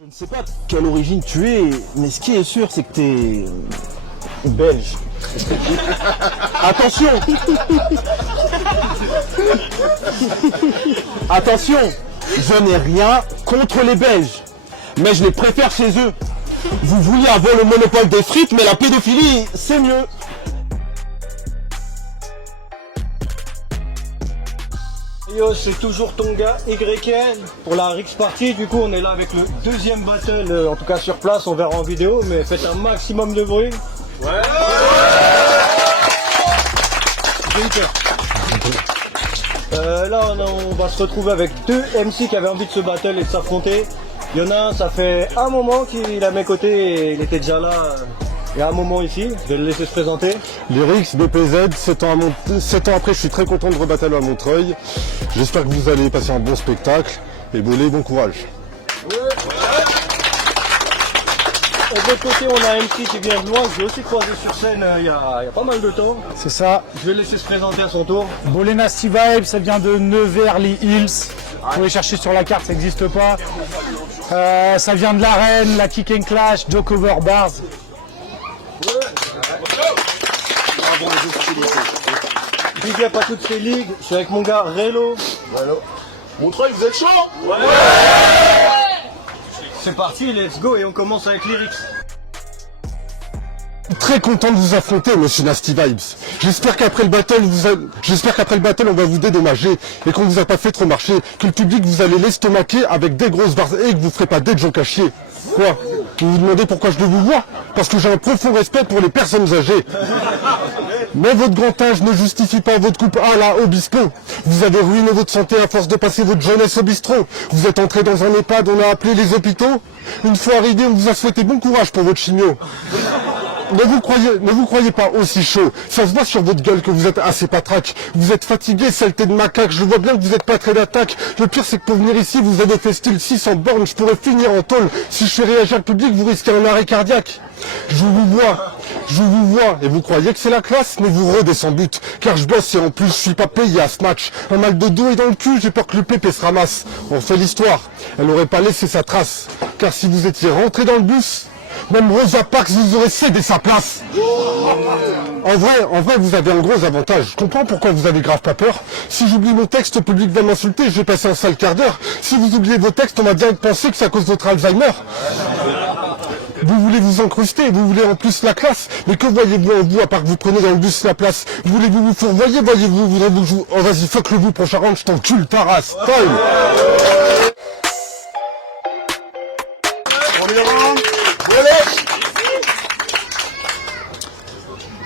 Je ne sais pas quelle origine tu es, mais ce qui est sûr, c'est que t'es belge. Attention. Attention, je n'ai rien contre les Belges, mais je les préfère chez eux. Vous vouliez avoir le monopole des frites, mais la pédophilie, c'est mieux. Yo, c'est toujours ton gars YN pour la Rix Party. Du coup, on est là avec le deuxième battle, en tout cas sur place, on verra en vidéo, mais faites un maximum de bruit. Ouais. Là, on va se retrouver avec deux MC qui avaient envie de se battle et de s'affronter. Il y en a un, ça fait un moment qu'il est à mes côtés et il était déjà là. Il y a un moment ici, je vais le laisser se présenter. Lyrix, BPZ, 7 ans après, je suis très content de rebattler à Montreuil. J'espère que vous allez passer un bon spectacle. Et Bolé, bon courage. Ouais. De l'autre côté, on a un MC qui vient de loin, que j'ai aussi croisé sur scène il y a pas mal de temps. C'est ça. Je vais le laisser se présenter à son tour. Bolé Nasty Vibe, ça vient de Neverly Hills. Vous pouvez chercher sur la carte, ça n'existe pas. Ça vient de l'Arène, la Kick and Clash, Joe Cover Bars. Big up à toutes ces ligues, je suis avec mon gars Relo. Montreuil, vous êtes chaud? Ouais. C'est parti, let's go et on commence avec Lyrix. Très content de vous affronter, monsieur Nasty Vibes. J'espère qu'après le battle, on va vous dédommager et qu'on vous a pas fait trop marcher, que le public vous allez l'estomaquer avec des grosses barres et que vous ferez pas d'être Jean Cachier. Quoi? Vous vous demandez pourquoi je vous vois? Parce que j'ai un profond respect pour les personnes âgées. Mais votre grand âge ne justifie pas votre coupe à la Obispo. Vous avez ruiné votre santé à force de passer votre jeunesse au bistrot. Vous êtes entré dans un EHPAD, on a appelé les hôpitaux. Une fois arrivé, on vous a souhaité bon courage pour votre chimio. Ne vous croyez pas aussi chaud. Ça se voit sur votre gueule que vous êtes assez patraque. Vous êtes fatigué, saleté de macaque. Je vois bien que vous n'êtes pas très d'attaque. Le pire, c'est que pour venir ici, vous avez fait style 600 bornes. Je pourrais finir en tôle. Si je fais réagir le public, vous risquez un arrêt cardiaque. Je vous vois. Et vous croyez que c'est la classe, mais vous rodez sans but. Car je bosse et en plus, je suis pas payé à ce match. Un mal de dos et dans le cul, j'ai peur que le pépé se ramasse. On fait l'histoire. Elle n'aurait pas laissé sa trace. Car si vous étiez rentré dans le bus, même Rosa Parks vous aurait cédé sa place. En vrai, vous avez un gros avantage. Je comprends pourquoi vous avez grave pas peur. Si j'oublie mon texte, le public va m'insulter, je vais passer un sale quart d'heure. Si vous oubliez vos textes, on va bien penser que c'est à cause de votre Alzheimer. Vous voulez vous incruster, vous voulez en plus la classe. Mais que voyez-vous en vous à part que vous prenez dans le bus la place? Voulez-vous vous fourvoyer? Voyez-vous, voudrez-vous jouer? Oh vas-y, fuck le vous, prochain round, je t'encule ta race. Time.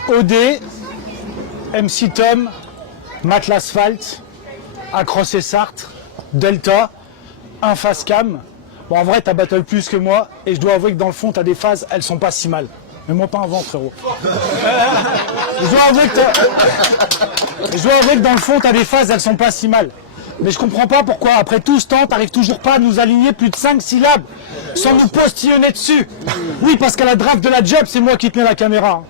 OD, MC Tom, Matt l'Asphalte, Across et Sartre, Delta, un face cam. Bon, en vrai, t'as battle plus que moi, et je dois avouer que dans le fond, t'as des phases, elles sont pas si mal. Mais moi, pas un vent, frérot. Je dois avouer que dans le fond, t'as des phases, elles sont pas si mal. Mais je comprends pas pourquoi, après tout ce temps, t'arrives toujours pas à nous aligner plus de 5 syllabes, sans nous postillonner dessus. Oui, parce qu'à la draft de la job, c'est moi qui tenais la caméra.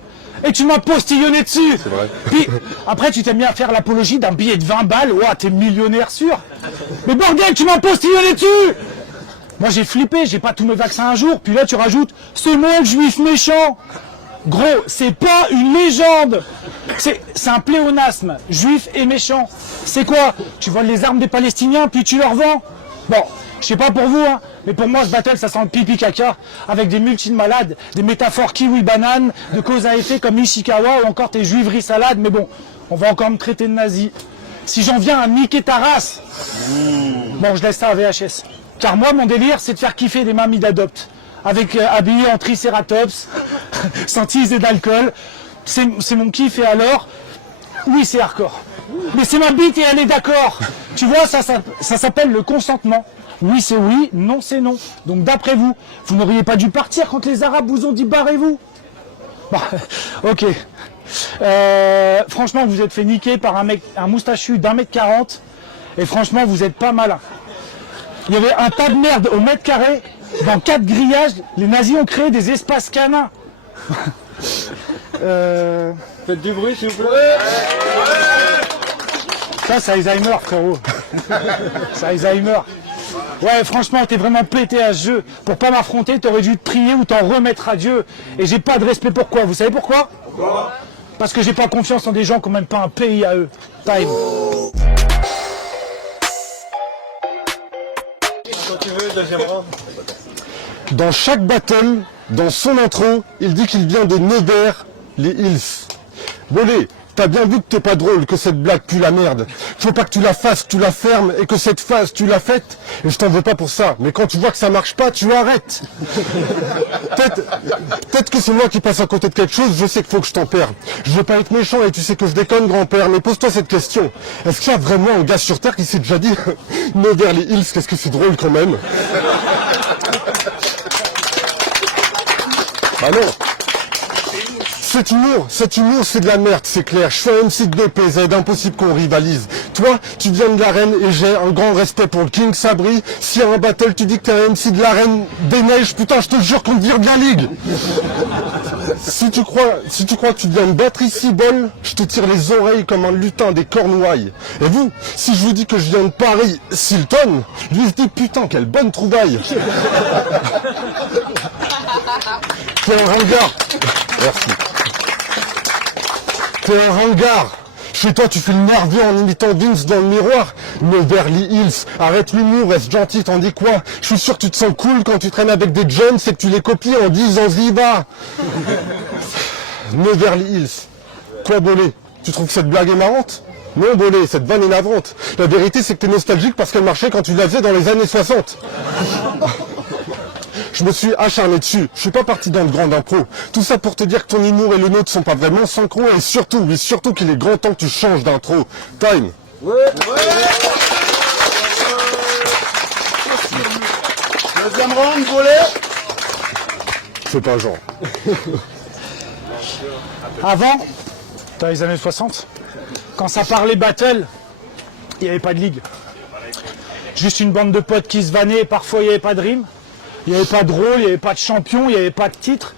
Et tu m'as postillonné dessus. C'est vrai. Puis, après, tu t'es mis à faire l'apologie d'un billet de 20 balles. Ouah, t'es millionnaire sûr. Mais bordel, tu m'as postillonné dessus. Moi, j'ai flippé, j'ai pas tous mes vaccins un jour. Puis là, tu rajoutes, ce monde juif méchant. Gros, c'est pas une légende. C'est un pléonasme. Juif et méchant. C'est quoi? Tu voles les armes des Palestiniens, puis tu leur vends? Bon, je sais pas pour vous, hein, mais pour moi, ce battle, ça sent le pipi caca, avec des multines malades, des métaphores kiwi-banane, de cause à effet comme Ishikawa ou encore tes juiveries salades. Mais bon, on va encore me traiter de nazi. Si j'en viens à niquer ta race, bon, je laisse ça à VHS. Car moi, mon délire, c'est de faire kiffer des mamies d'adopte, avec habillés en tricératops, sans teaser d'alcool. C'est mon kiff, et alors, oui, c'est hardcore. Mais c'est ma bite et elle est d'accord. Tu vois, ça s'appelle le consentement. Oui, c'est oui, non, c'est non. Donc d'après vous, vous n'auriez pas dû partir quand les Arabes vous ont dit barrez-vous. Bah, ok. Franchement, vous êtes fait niquer par un moustachu d'1m40. Et franchement, vous êtes pas malin. Il y avait un tas de merde au mètre carré. Dans 4 grillages, les nazis ont créé des espaces canins. Faites du bruit s'il vous plaît. Ça, c'est Alzheimer, frérot. C'est Alzheimer. Ouais, franchement, t'es vraiment pété à ce jeu. Pour pas m'affronter, t'aurais dû te prier ou t'en remettre à Dieu. Et j'ai pas de respect pourquoi. Vous savez pourquoi? Parce que j'ai pas confiance en des gens qui ont même pas un pays à eux. Time. Quand tu veux, deuxième round. Dans chaque battle, dans son intro, il dit qu'il vient de Nevers, les Hills. Bolé, t'as bien vu que t'es pas drôle, que cette blague pue la merde. Faut pas que tu la fasses, que tu la fermes, et que cette phase, tu la faites. Et je t'en veux pas pour ça, mais quand tu vois que ça marche pas, tu arrêtes. Peut-être que c'est moi qui passe à côté de quelque chose, je sais qu'il faut que je t'en perde. Je veux pas être méchant et tu sais que je déconne, grand-père, mais pose-toi cette question. Est-ce qu'il y a vraiment un gars sur Terre qui s'est déjà dit Nevers, les Hills, qu'est-ce que c'est drôle quand même? Ah non. Cet humour, c'est de la merde, c'est clair. Je fais un MC de DPZ, impossible qu'on rivalise. Toi, tu viens de l'arène et j'ai un grand respect pour le King Sabri. Si y a un battle, tu dis que t'es un MC de l'arène des neiges, putain, je te jure qu'on te vire de la ligue. Si tu crois que tu viens me battre ici, bol, je te tire les oreilles comme un lutin des Cornouailles. Et vous, si je vous dis que je viens de Paris, Silton, lui se dit putain, quelle bonne trouvaille. T'es un ringard. Merci. T'es un ringard. Chez toi, tu fais le nerveux en imitant Vince dans le miroir. Beverly Hills, arrête l'humour, reste gentil, t'en dis quoi? Je suis sûr que tu te sens cool quand tu traînes avec des jeunes, c'est que tu les copies en disant Ziva. Beverly Hills. Quoi, Bolé? Tu trouves que cette blague est marrante? Non, Bolé, cette vanne est navrante. La vérité, c'est que t'es nostalgique parce qu'elle marchait quand tu la faisais dans les années 60. Je me suis acharné dessus, je suis pas parti dans le grand impro. Tout ça pour te dire que ton humour et le nôtre sont pas vraiment synchro et surtout qu'il est grand temps que tu changes d'intro. Time. Deuxième round, Bolé. C'est pas genre. Avant, dans les années 60, quand ça parlait battle, il n'y avait pas de ligue. Juste une bande de potes qui se vannaient, parfois il n'y avait pas de rime. Il n'y avait pas de rôle, il n'y avait pas de champion, il n'y avait pas de titre.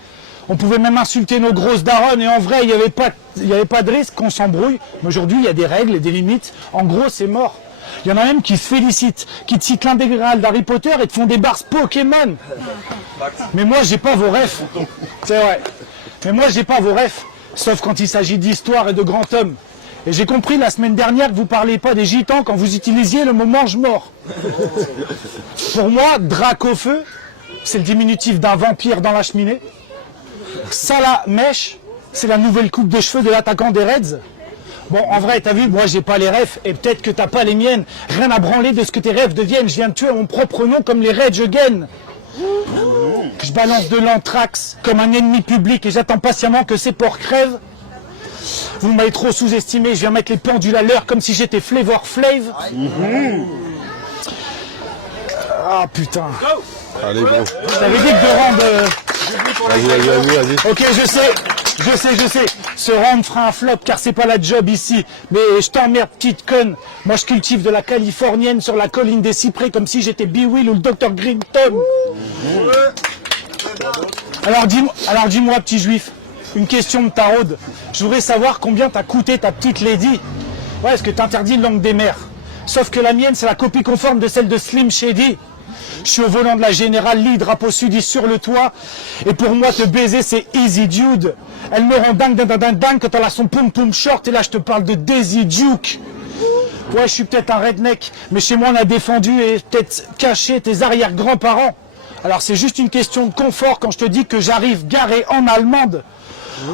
On pouvait même insulter nos grosses daronnes et en vrai, il n'y avait pas de risque qu'on s'embrouille. Mais aujourd'hui, il y a des règles et des limites. En gros, c'est mort. Il y en a même qui se félicitent, qui te citent l'intégrale d'Harry Potter et te font des bars Pokémon. Mais moi, j'ai pas vos refs. C'est vrai. Mais moi, j'ai pas vos refs. Sauf quand il s'agit d'histoire et de grands hommes. Et j'ai compris la semaine dernière que vous ne parliez pas des gitans quand vous utilisiez le mot mange-mort. Pour moi, drac au feu, c'est le diminutif d'un vampire dans la cheminée. Salamèche, c'est la nouvelle coupe de cheveux de l'attaquant des Reds. Bon, en vrai, t'as vu, moi j'ai pas les refs, et peut-être que t'as pas les miennes. Rien à branler de ce que tes rêves deviennent. Je viens de tuer mon propre nom comme les Reds again. Je balance de l'anthrax comme un ennemi public et j'attends patiemment que ces porcs crèvent. Vous m'avez trop sous-estimé, je viens mettre les pendules à l'heure comme si j'étais Flavor Flav. Ah putain. Allez, gros. Je t'avais dit que de rendre... Vas-y. Ok, je sais. Ce round fera un flop car c'est pas la job ici. Mais je t'emmerde, petite conne. Moi je cultive de la californienne sur la colline des cyprès comme si j'étais B-Will ou le Dr Grinton. Alors dis-moi, petit juif, une question de taraude. Je voudrais savoir combien t'a coûté ta petite lady. Ouais, est-ce que t'interdis langue des mers? Sauf que la mienne, c'est la copie conforme de celle de Slim Shady. Je suis au volant de la Générale Lee, drapeau sudiste sur le toit. Et pour moi, te baiser, c'est easy dude. Elle me rend dingue quand elle a son pum-pum short. Et là, je te parle de Daisy Duke. Ouais, je suis peut-être un redneck, mais chez moi, on a défendu et peut-être caché tes arrière-grands-parents. Alors, c'est juste une question de confort quand je te dis que j'arrive garé en allemande.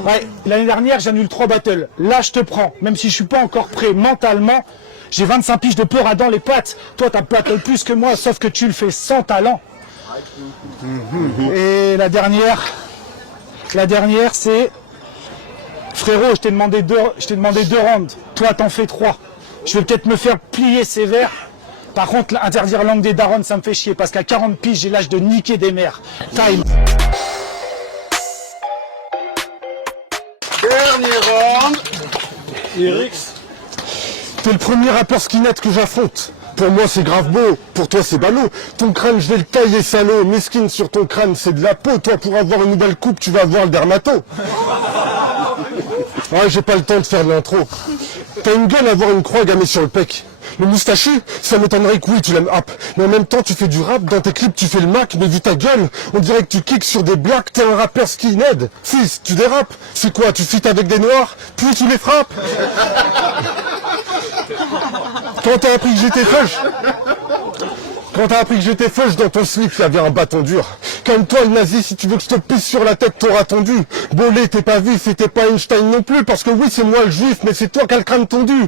Ouais, l'année dernière, j'annule 3 battles. Là, je te prends, même si je suis pas encore prêt mentalement. J'ai 25 piges de peur à dans les pattes. Toi, t'as battle plus que moi, sauf que tu le fais sans talent. Et la dernière, c'est... Frérot, je t'ai demandé deux rounds. Toi, t'en fais 3. Je vais peut-être me faire plier sévère. Par contre, interdire langue des darons, ça me fait chier. Parce qu'à 40 piges, j'ai l'âge de niquer des mères. Time. Dernier round. Irix. T'es le premier rappeur skinhead que j'affronte. Pour moi c'est grave beau, pour toi c'est ballot. Ton crâne je vais le tailler salaud, mesquine sur ton crâne c'est de la peau. Toi pour avoir une nouvelle coupe tu vas avoir le dermato. Ouais j'ai pas le temps de faire de l'intro. T'as une gueule à avoir une croix gammée sur le pec. Le moustachu, ça m'étonnerait que oui, tu l'aimes hap. Mais en même temps, tu fais du rap, dans tes clips, tu fais le Mac, mais vu ta gueule, on dirait que tu kicks sur des blagues, t'es un rappeur skinhead. Fils, tu dérapes. C'est quoi, tu fites avec des noirs, puis tu les frappes. Quand t'as appris que j'étais feuche, dans ton slip, il y avait un bâton dur. Calme-toi, le nazi, si tu veux que je te pisse sur la tête, t'auras tendu. Bolé, t'es pas vif et t'es pas Einstein non plus, parce que oui, c'est moi le juif, mais c'est toi qui as le crâne tondu.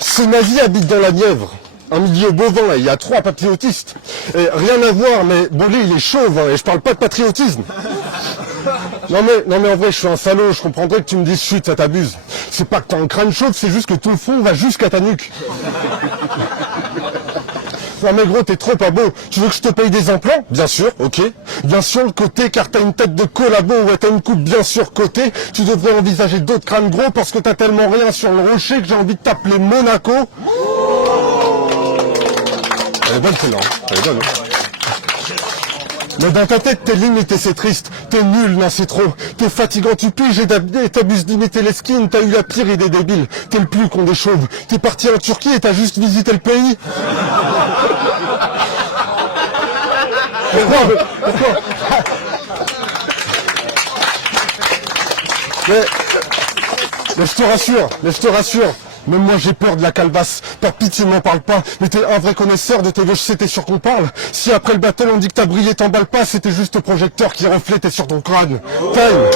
Ce nazi habite dans la Nièvre. Un milieu bovin, là, il y a 3 patriotistes. Et rien à voir, mais Bolé, il est chauve, hein, et je parle pas de patriotisme. Non mais en vrai, je suis un salaud, je comprendrais que tu me dises chute, ça t'abuse. C'est pas que t'as un crâne chauve, c'est juste que tout le fond va jusqu'à ta nuque. Non mais gros, t'es trop pas beau. Tu veux que je te paye des implants? Bien sûr, ok. Bien sûr le côté, car t'as une tête de collabo, ouais, t'as une coupe bien sûr côté. Tu devrais envisager d'autres crânes gros parce que t'as tellement rien sur le rocher que j'ai envie de t'appeler Monaco. Elle est bonne celle-là, elle est bonne. Hein. Mais dans ta tête, t'es limité, c'est triste. T'es nul, non, c'est trop. T'es fatigant, tu piges et t'abuses d'imiter les skins. T'as eu la pire idée débile. T'es le plus con des chauves. T'es parti en Turquie et t'as juste visité le pays. Pourquoi mais je te rassure. Même moi j'ai peur de la calebasse. Par pitié, m'en parle pas. Mais t'es un vrai connaisseur de tes gauches, c'était sûr qu'on parle. Si après le battle on dit que t'as brillé, t'emballes pas, c'était juste le projecteur qui reflétait sur ton crâne. Time.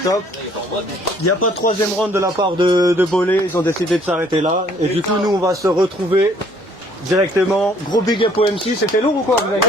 Stop. Il n'y a pas de 3e round de la part de Bolé, ils ont décidé de s'arrêter là. Et du coup, nous, on va se retrouver directement. Gros big up au MC, c'était lourd ou quoi vous avez